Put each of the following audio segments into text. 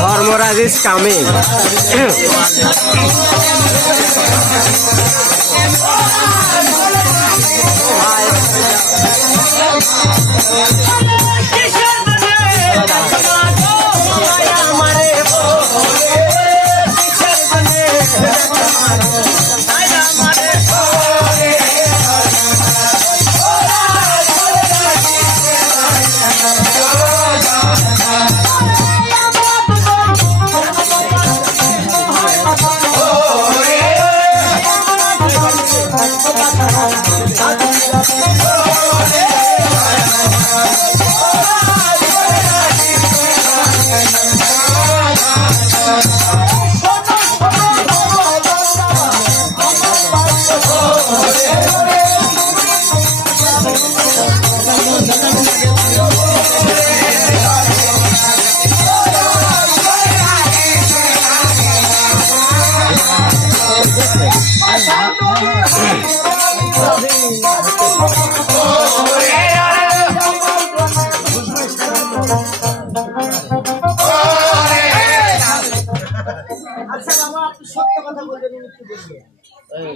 Dharmaraj is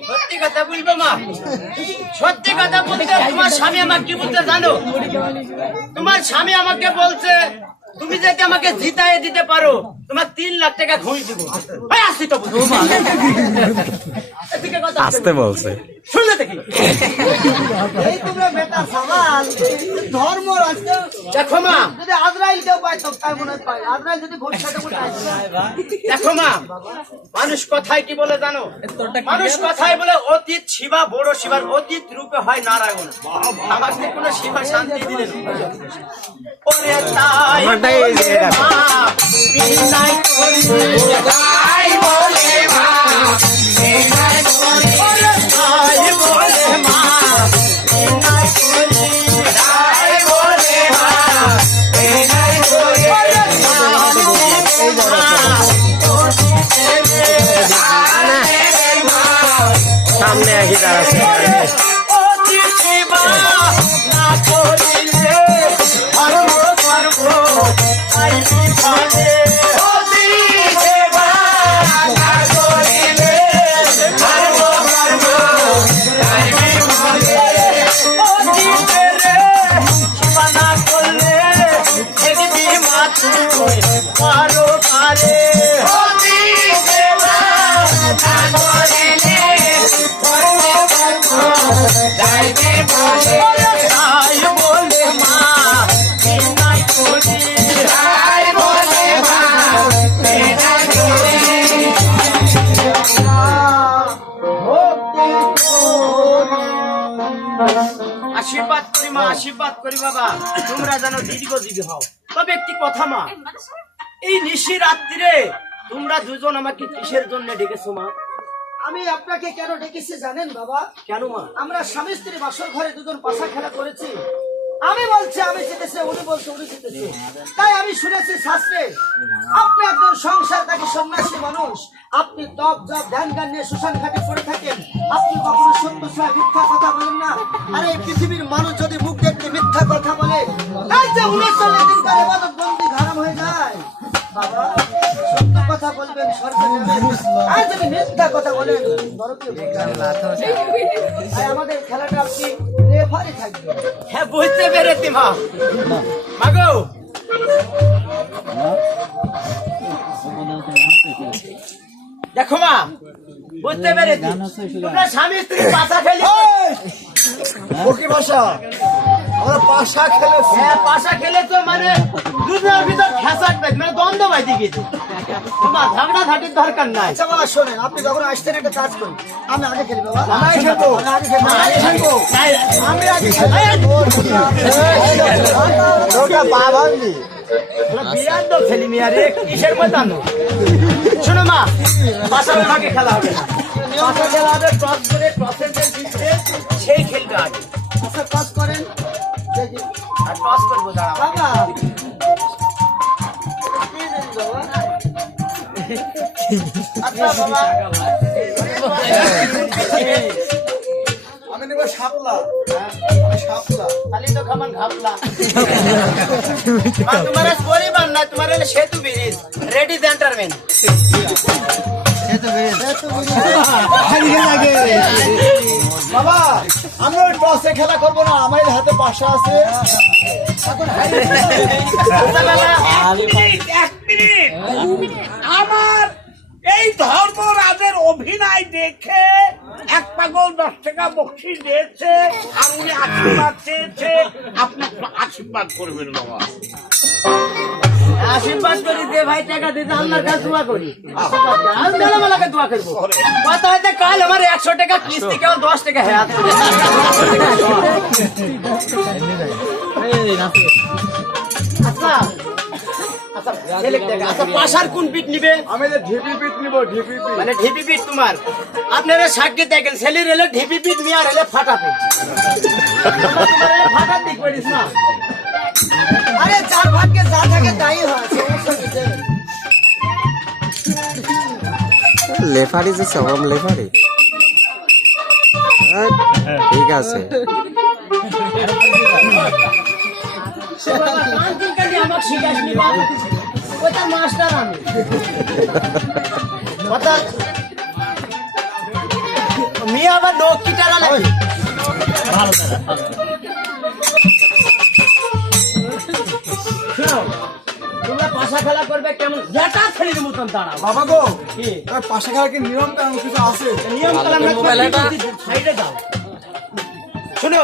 সত্যি কথা বলব মা। সত্যি কথা বলতে তোমার স্বামী আমাকে কি বলতে জানো। তোমার স্বামী আমাকে বলছে, তুমি যদি আমাকে জিতায় দিতে পারো, তোমার তিন লাখ টাকা ঘুষ দিব। এই আসি তো আসতে বলছে। শুনলে দেখি এই তোমরা বেটা সওয়াল ধর্ম রাষ্ট্র দেখো মা। যদি আজরাইল কেউ পায় তো তাই মনে পায়। আজরাইল যদি ঘোষ সাথে করে দেখো মা। মানুষ কথায় কি বলে জানো? মানুষ কথায় বলে অতীত শিবা বড় শিবার অতীত রূপে হয় নারায়ণ। আমাকে কোনো শিবা শান্তি দিলেন ওরে তাই বলে মা, মা আশীর্বাদ করি বাবা তোমরা যেন দীর্ঘজীবী হও। তবে একটি কথা মা এই নিশি রাত্রিরে তোমরা দুজন আমাকে কিসের জন্য ডেকেছো মা? আমি আপনাকে কেন ডেকেছি জানেন বাবা? কেন মা? আমরা স্বামী স্ত্রী বাসর ঘরে দুজন পাশা খেলা করেছি। আমি বলছি আমি জিতেছি উনি বলছে উনি জিতেছে। তাই আমি শুনেছি শাস্ত্রে আপনি একজন সংসার থাকি সন্ন্যাসী মানুষ। আপনি তপ জপ ধ্যান জ্ঞান নিয়ে সুশান ঘাটে পড়ে থাকেন। আপনি কখনো সত্য ছাড়া মিথ্যা কথা বলেন না। আর এই পৃথিবীর মানুষ যদি মুখ দেখতে মিথ্যা কথা বলে এই যে উনচল্লিশ দিন এবাদত বন্দি হারাম হয়ে যায়। বাবা সত্য কথা বলবেন আর যদি মিথ্যা কথা বলেন। আমাদের খেলাটা আপনি হ্যাঁ বুঝতে পেরেছি মা। মাগো। দেখো মা বুঝতে পেরেছি। তোমরা স্বামী স্ত্রী পাশা খেলি কি ভাষা। আমরা পাশা খেলেছি হ্যাঁ পাশা খেলে তো মানে দুজনের ভিতর খেসাট পাই মানে দ্বন্দ্ব বাইতে গেছে তোমার ঝগড়া ঝাটির দরকার নাই আচ্ছা বাবা শোনেন আপনি যখন আসছেন একটা কাজ করি আমি আগে খেলি বাবা আমি আগে খেলব। আমি আগে খেলব। আমি আগে খেলব। আমি আগে বিয়ার তো ছেলে মেয়ে রে কিসের মধ্যে শোনো মা পাশা খেলা হবে না পাশা খেলা হবে টস করে আমি নেব শাপলা। আমি শাপলা। খালি তো খামান ঘাপলা আর তোমার পরিবার না তোমার হলো সেতু ব্রিজ। রেডি জেন্টারম্যান বাবা আমি ওই টসে খেলা করব না আমার হাতে পাশা আছে। এক মিনিট। আমার এই ধর্মরাজের অভিনয় দেখে এক পাগল দশ টাকা বকশিস দিয়েছে আর উনি আশীর্বাদ চেয়েছে। আপনি আশীর্বাদ করবেন বাবা। আশীর্বাদ করি দে ভাই টাকা দিতে আল্লাহর কাছে দোয়া করি। মেলাকে দোয়া করব। কথা হয়তো কাল আমার একশো টাকা কিস্তি কেউ দশ টাকা হ্যাঁ আচ্ছা। আচ্ছা আচ্ছা পাশার কোন পিট নিবে? আমি যে ঢিপি পিট নিবো ঢিপি পিট মানে ঢিপি পিট তোমার। আপনারা সাক্ষী দেখেন ছেলের এলে ঢিপি পিট নিয়ে আর এলে ফাটা পিট ফাটার দিক পারিস না। আরে যার ভাগ্যে যা থাকে তাই হয়। লেফারি যে সরম লেফারি। হ্যাঁ, ঠিক আছে। চুলকানি শিখাসনি বাবা। ওটা মাস্টার আমি। কথা মেয়ে আবার লোক টাকা লাগে শোনো, তোমরা পাশা খেলা করবে কেমন? যেটা ছেলের মতন দাঁড়াও। বাবা গো পাশা খেলার কি নিয়ম কানুন কিছু আছে? নিয়ম সাইডে দাও শোনো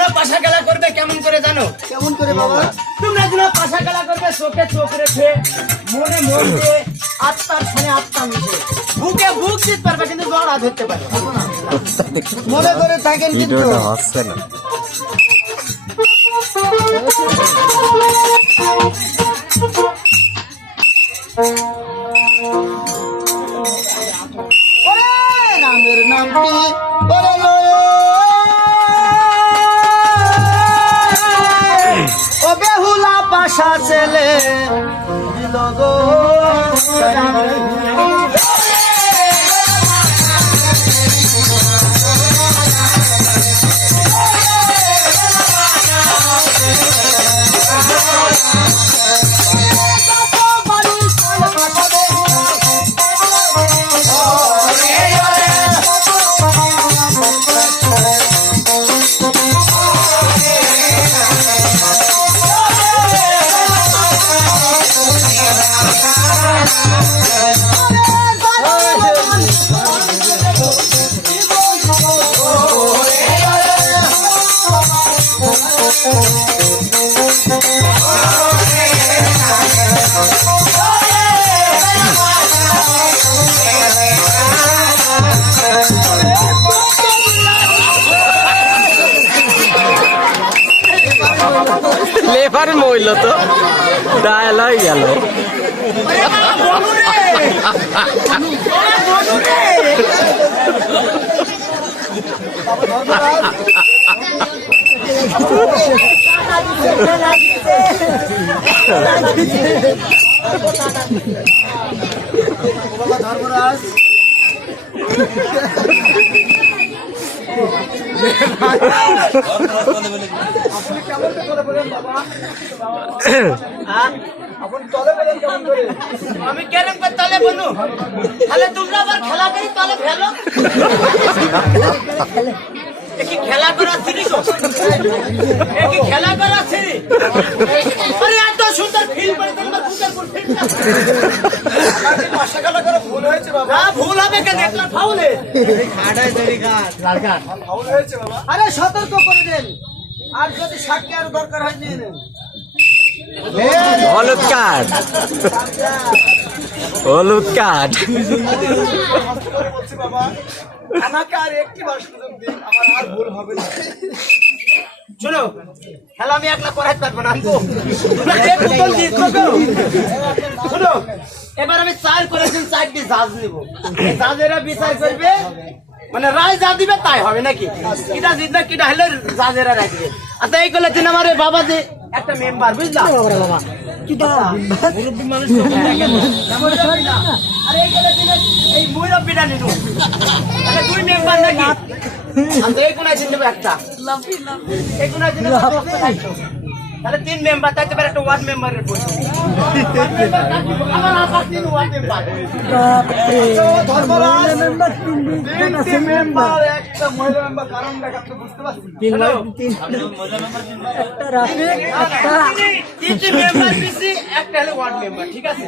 তোমরা পাশা খেলা করবে কেমন করে জানো? কেমন করে বাবা? তোমরা দুনা পাশা খেলা করবে চোখে চোখ রেখে মনে মন দিয়ে আত্মার সঙ্গে আত্মা মিশে। বুকে বুক দিতে পারবে কিন্তু জড়া ধরতে পারবে মনে করে থাকেন কিন্তু। ভিডিওটা হচ্ছে না। ওরে রামের নামটি বেহুলা পাশা ছেলে। লেফারি মইল তো ডায়ালগ গেল বাবা ধর্মরাজ করে করে আমি কেরম করে তলে বলু। তাহলে তোমরা আবার খেলা করি তলে এ কি খেলা গো? এ কি খেলা সুন্দর করে বুকের ফিল আমার কি পাশা খেলা করে ভুল হয়েছে বাবা না ভুল হবে কেন একলা ফাউলে ভুল হয়েছে বাবা আরে সতর্ক করে দেন। আর যদি সাক্ষী আরও দরকার হয় নিয়ে নেন। হলুদ কার্ড। হলুদ কার্ড। কষ্ট করে বলছি বাবা আমাকে আর একটি বার সুযোগ দিন আমার আর ভুল হবে না। শোনো। খেলা আমি একলা করাইতে পারব না আনব তোমরা যে বোতল দিচ্ছ তো শোনো এবার আমি চার চারটি জাজ নিব। এই জাজেরা বিচার করবে মানে রায় যা দিবে তাই হবে নাকি? কিটা জিতবে কিটা হলে জাজেরা রায় দিবে। আচ্ছা এইগুলো দিন আমার বাবা যে একটা মেম্বার বুঝলা? বাবা এই মুরব্বীটা নিল দুই মেম্বার নাকি? এই একটা। তাহলে তিন মেম্বার থাকতে পারে একটা ওয়ার্ড মেম্বারের বসে একটা হলো ওয়ার্ড মেম্বার ঠিক আছে?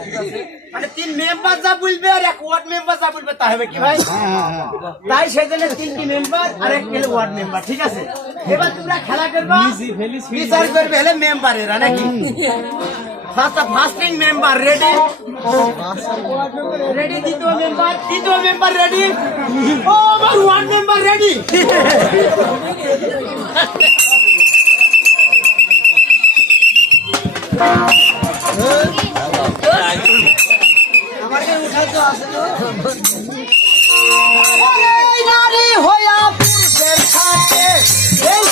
মানে তিন মেম্বার যা বলবে আর এক ওয়ার্ড মেম্বার যা বলবে তা হবে কি ভাই? তাই সেজন্য তিনটি মেম্বার আর এক হলো ওয়ার্ড মেম্বার ঠিক আছে? এবার তোমরা খেলা করবা বিচার করবে হলে মেম্বারেরা নাকি? ফার্স্ট ফার্স্টিং মেম্বার রেডি রেডি দ্বিতীয় মেম্বার তৃতীয় মেম্বার রেডি ও আমার ওয়ার্ড মেম্বার রেডি আমাকে উঠার তো আছে তো এই নারী হইয়া পুরুষের সাথে এই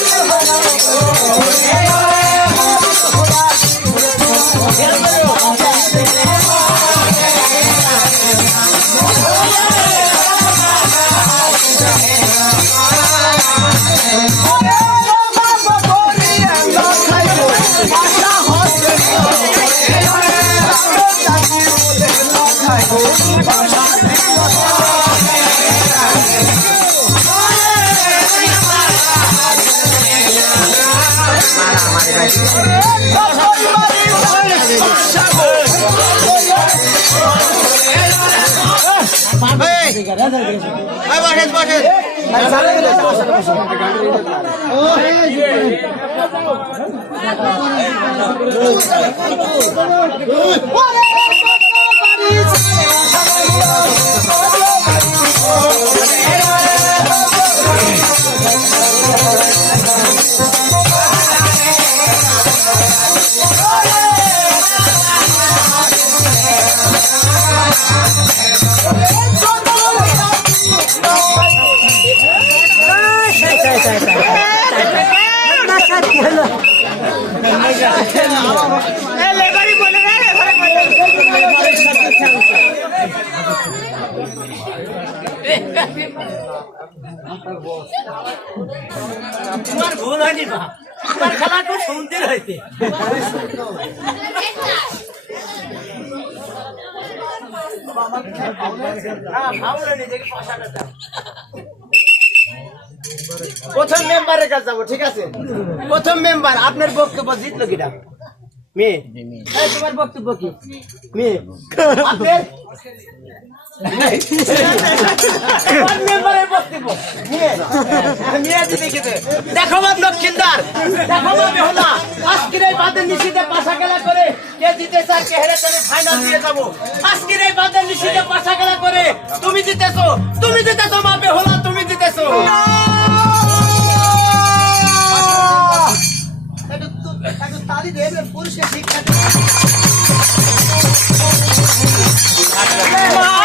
যে হইয়া সুন্দর। প্রথম মেম্বারের কাছে যাব ঠিক আছে? প্রথম মেম্বার আপনার বক্তব্য জিতলো কিনা? মেয়ে? তোমার বক্তব্য কি? মেয়ে। দেখো বাদ লক্ষিন্দার দেখো বেহুলা আজকের এই বাদের নিশিতে পাশা খেলা করে কে জিতেছে? আর কে আমি ফাইনাল দিয়ে যাব আজকের এই বাদের নিশিতে পাশা খেলা করে তুমি জিতেছো। তুমি জিতেছো মা বেহুলা তুমি জিতেছো তালি পুরুষকে শিক্ষা Obrigado.